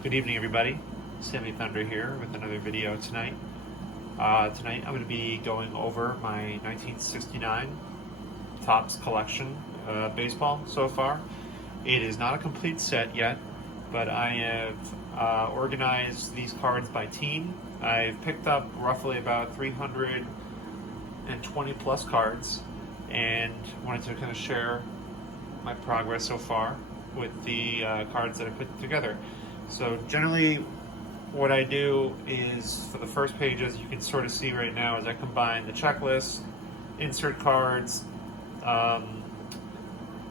Good evening, everybody. Sammy Thunder here with another video tonight. Tonight I'm going to be going over my 1969 Topps collection baseball so far. It is not a complete set yet, but I have organized these cards by team. I've picked up roughly about 320 plus cards and wanted to kind of share my progress so far with the cards that I put together. So generally what I do is, for the first page, as you can sort of see right now, is I combine the checklist, insert cards,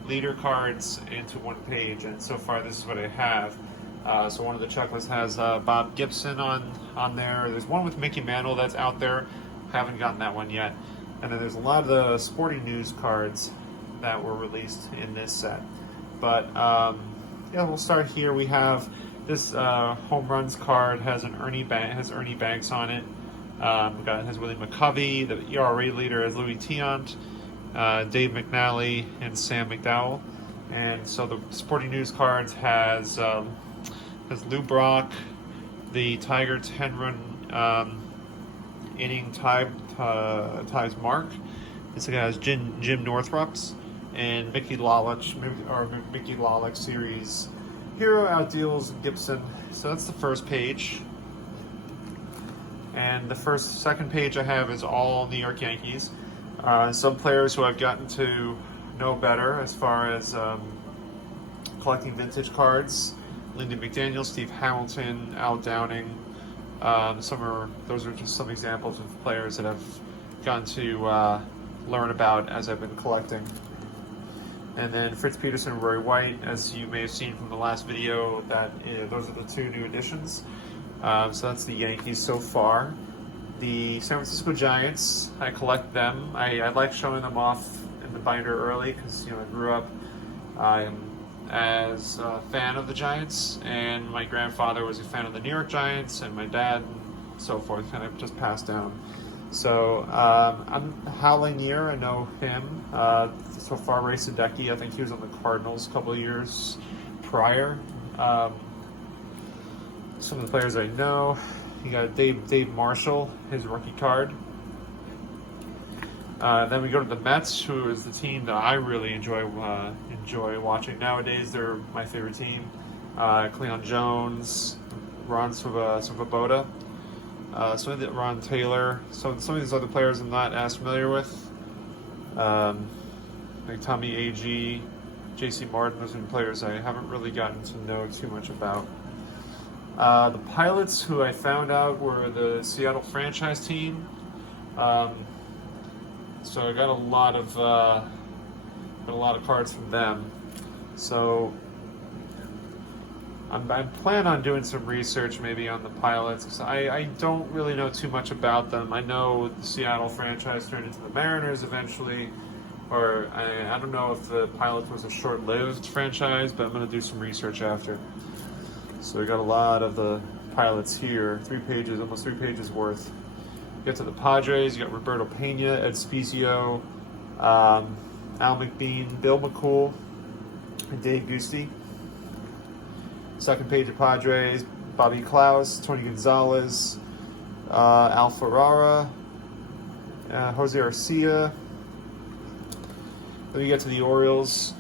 leader cards into one page, and so far this is what I have. So one of the checklists has Bob Gibson on there. There's one with Mickey Mantle that's out there. Haven't gotten that one yet. And then there's a lot of the sporting news cards that were released in this set. But yeah, we'll start here. We have this home runs card has Ernie Banks on it. Has Willie McCovey. The ERA leader is Louis Tiant, Dave McNally, and Sam McDowell. And so the sporting news cards has Lou Brock, the Tiger 10-run inning ties mark. This guy has Jim Northrups and Mickey Lawlick series hero outdeals Gibson. So that's the first page. And the second page I have is all New York Yankees. Some players who I've gotten to know better as far as collecting vintage cards. Lyndon McDaniel, Steve Hamilton, Al Downing. Those are just some examples of players that I've gotten to learn about as I've been collecting. And then Fritz Peterson and Roy White, as you may have seen from the last video, those are the two new additions. So that's the Yankees so far. The San Francisco Giants, I collect them. I like showing them off in the binder early because I grew up as a fan of the Giants, and my grandfather was a fan of the New York Giants, and my dad, and so forth, kind of just passed down. So I'm Howling Year, I know him. So far, Ray Sadecki, I think he was on the Cardinals a couple of years prior. Some of the players I know, you got Dave Marshall, his rookie card. Then we go to the Mets, who is the team that I really enjoy watching nowadays. They're my favorite team. Cleon Jones, Ron Swoboda, Ron Taylor. So some of these other players I'm not as familiar with. Like Tommy A.G., J.C. Martin, those are players I haven't really gotten to know too much about. The Pilots, who I found out were the Seattle franchise team. So I got a lot of cards from them. So I plan on doing some research maybe on the Pilots, because I don't really know too much about them. I know the Seattle franchise turned into the Mariners eventually, or I don't know if the Pilots was a short-lived franchise, but I'm going to do some research after. So we got a lot of the Pilots here, almost 3 pages worth. You get to the Padres, you got Roberto Pena, Ed Spezio, Al McBean, Bill McCool, and Dave Gusti. Second page of Padres, Bobby Klaus, Tony Gonzalez, Al Ferrara, Jose Arcia. Then we get to the Orioles,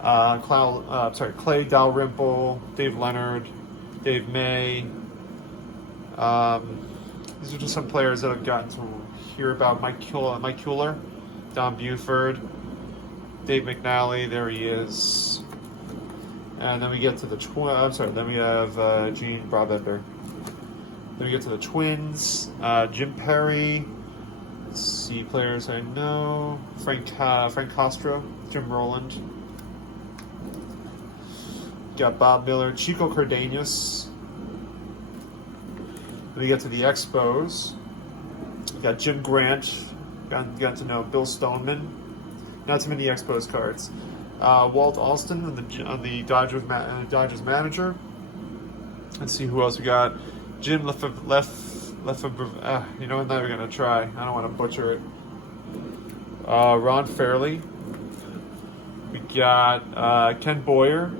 Clay Dalrymple, Dave Leonard, Dave May. These are just some players that I've gotten to hear about. Mike Kuehler, Don Buford, Dave McNally, there he is. And then we get to the then we have Gene Brabender. Then we get to the Twins, Jim Perry. Let's see, players I know. Frank Castro, Jim Rowland. Got Bob Miller, Chico Cardenas. Then we get to the Expos. We got Jim Grant. Got to know Bill Stoneman. Not too many Expos cards. Walt Alston on the Dodgers manager. Let's see who else we got. Jim Lefebvre. I'm not even gonna try. I don't want to butcher it. Ron Fairley. We got Ken Boyer,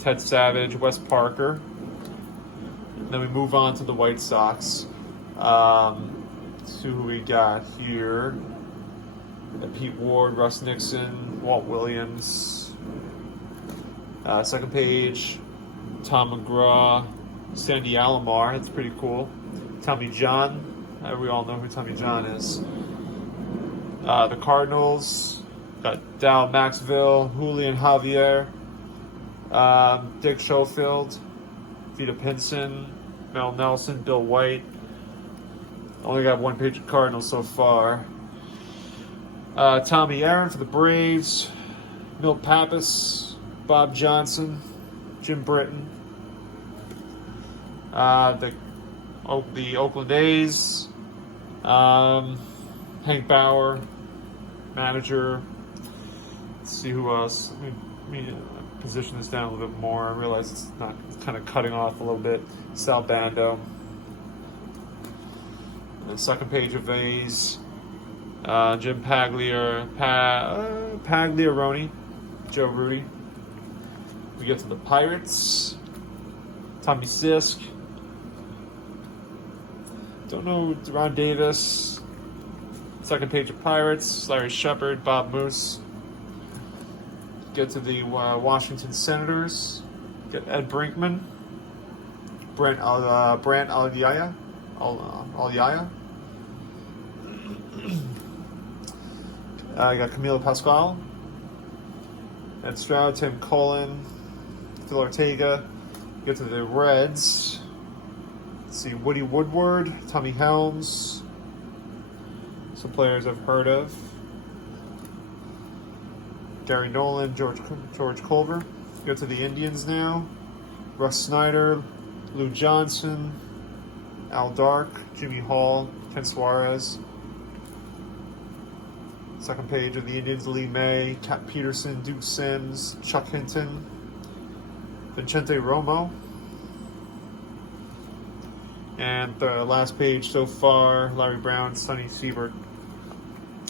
Ted Savage, Wes Parker, Then we move on to the White Sox. See who we got here. Pete Ward, Russ Nixon, Walt Williams. Second page, Tom McGraw, Sandy Alomar. That's pretty cool. Tommy John. We all know who Tommy John is. The Cardinals got Dow Maxville, Julian Javier, Dick Schofield, Vita Pinson, Mel Nelson, Bill White. Only got one page of Cardinals so far. Tommy Aaron for the Braves, Milt Pappas, Bob Johnson, Jim Britton. The Oakland A's, Hank Bauer, manager. Let's see who else. Let me position this down a little bit more. I realize it's kind of cutting off a little bit. Sal Bando. And the second page of A's, Jim Pagliaroni, Joe Rudy. We get to the Pirates, Tommy Sisk. Don't know Ron Davis. Second page of Pirates, Larry Shepard, Bob Moose. Get to the Washington Senators. Get Ed Brinkman, Brent Alyaya. I got Camilo Pascual, Ed Stroud, Tim Cullen, Phil Ortega. Get to the Reds. Let's see, Woody Woodward, Tommy Helms. Some players I've heard of. Gary Nolan, George Culver. Go to the Indians now. Russ Snyder, Lou Johnson, Al Dark, Jimmy Hall, Ken Suarez. Second page of the Indians, Lee May, Cat Peterson, Duke Sims, Chuck Hinton, Vicente Romo. And the last page so far, Larry Brown, Sonny Siebert.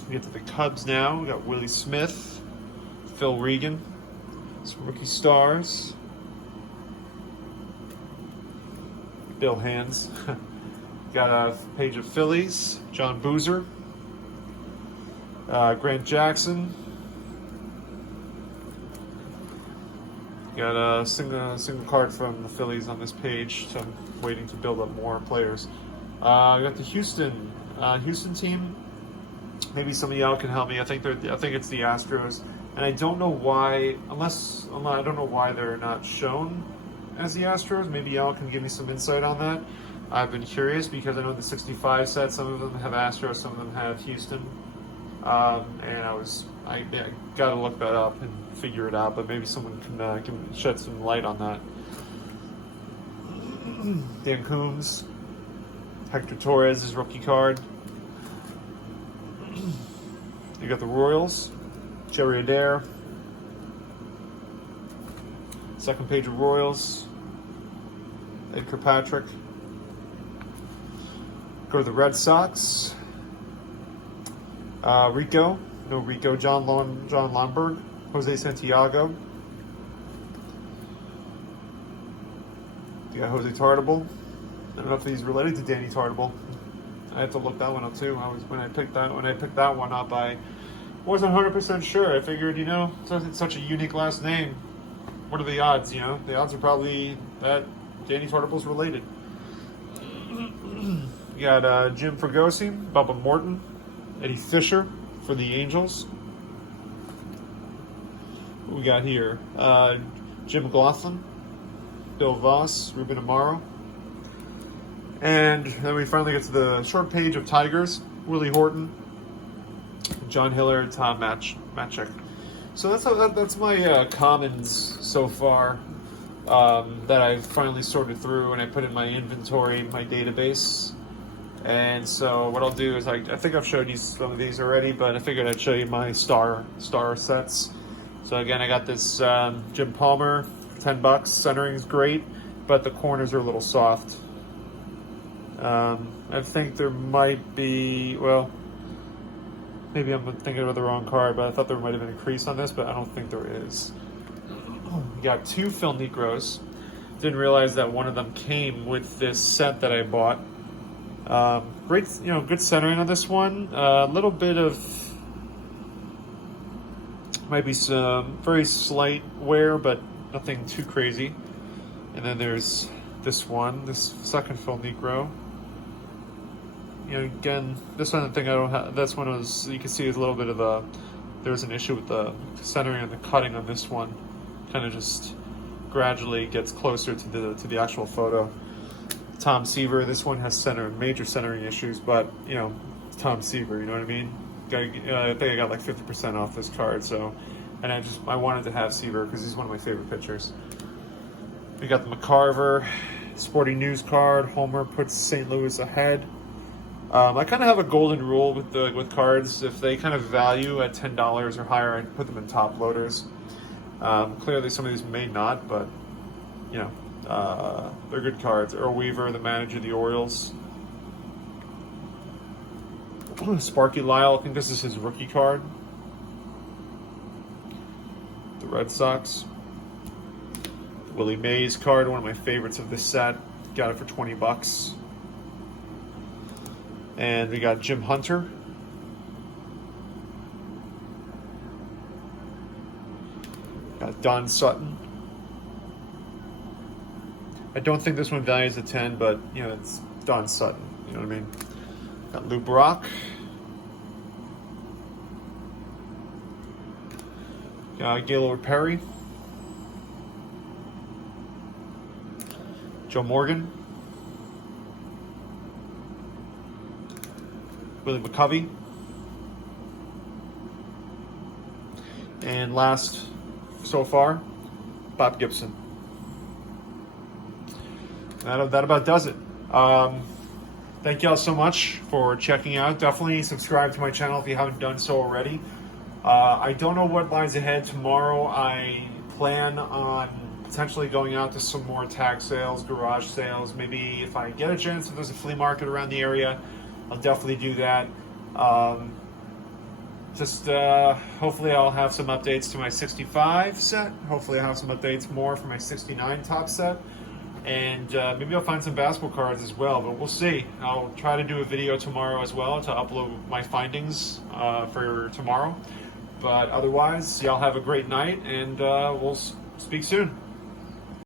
We get to the Cubs now. We got Willie Smith, Phil Regan, some rookie stars. Bill Hands. Got a page of Phillies, John Boozer, Grant Jackson. Got a single card from the Phillies on this page, so I'm waiting to build up more players. I got the Houston team. Maybe some of y'all can help me. I think it's the Astros, and I don't know why. I don't know why they're not shown as the Astros. Maybe y'all can give me some insight on that. I've been curious because I know the 65 set. Some of them have Astros, some of them have Houston, and I got to look that up and figure it out. But maybe someone can shed some light on that. Dan Coombs, Hector Torres, his rookie card. You got the Royals, Jerry Adair. Second page of Royals, Ed Kirkpatrick. Go to the Red Sox. Rico, John Lomberg, Jose Santiago. You got Jose Tartable. I don't know if he's related to Danny Tartable. I have to look that one up too. When I picked that one up, I wasn't 100% sure. I figured, it's such a unique last name. What are the odds? The odds are probably that Danny Tartable's related. You got Jim Fregosi, Bubba Morton, Eddie Fisher for the Angels. What we got here? Jim McLaughlin, Bill Voss, Ruben Amaro. And then we finally get to the short page of Tigers, Willie Horton, John Hiller, Tom Matchek. So that's my commons so far that I've finally sorted through and I put in my inventory, my database. And so what I'll do is I think I've showed you some of these already, but I figured I'd show you my star sets. So again, I got this Jim Palmer, $10. Centering is great, but the corners are a little soft. I think there might be, maybe I'm thinking of the wrong card, but I thought there might have been a crease on this, but I don't think there is. You got two Phil Negros. Didn't realize that one of them came with this set that I bought. Great, good centering on this one. A little bit of, might be some very slight wear, but nothing too crazy. And then there's this one, this second fill Negro. Again, this one, I think I don't have. That's one was, you can see there's a little bit of a, there's an issue with the centering and the cutting on this one. Kind of just gradually gets closer to the actual photo. Tom Seaver, this one has major centering issues, but Tom Seaver, you know what I mean? I think I got like 50% off this card, so, and I wanted to have Seaver because he's one of my favorite pitchers. We got the McCarver Sporting News card. Homer puts St. Louis ahead. I kind of have a golden rule with cards. If they kind of value at $10 or higher, I put them in top loaders. Clearly, some of these may not, but they're good cards. Earl Weaver, the manager of the Orioles. Sparky Lyle, I think this is his rookie card. The Red Sox. Willie Mays card, one of my favorites of this set. Got it for $20. And we got Jim Hunter. Got Don Sutton. I don't think this one values a 10, but it's Don Sutton. You know what I mean? Got Lou Brock. Gaylord Perry. Joe Morgan. Willie McCovey. And last so far, Bob Gibson. That about does it. Thank y'all so much for checking out. Definitely subscribe to my channel if you haven't done so already. I don't know what lies ahead tomorrow. I plan on potentially going out to some more tag sales, garage sales. Maybe if I get a chance, if there's a flea market around the area, I'll definitely do that. Hopefully I'll have some updates to my 65 set. Hopefully I'll have some updates more for my 69 top set. And maybe I'll find some basketball cards as well, but we'll see. I'll try to do a video tomorrow as well to upload my findings for tomorrow. But otherwise, y'all have a great night, and we'll speak soon.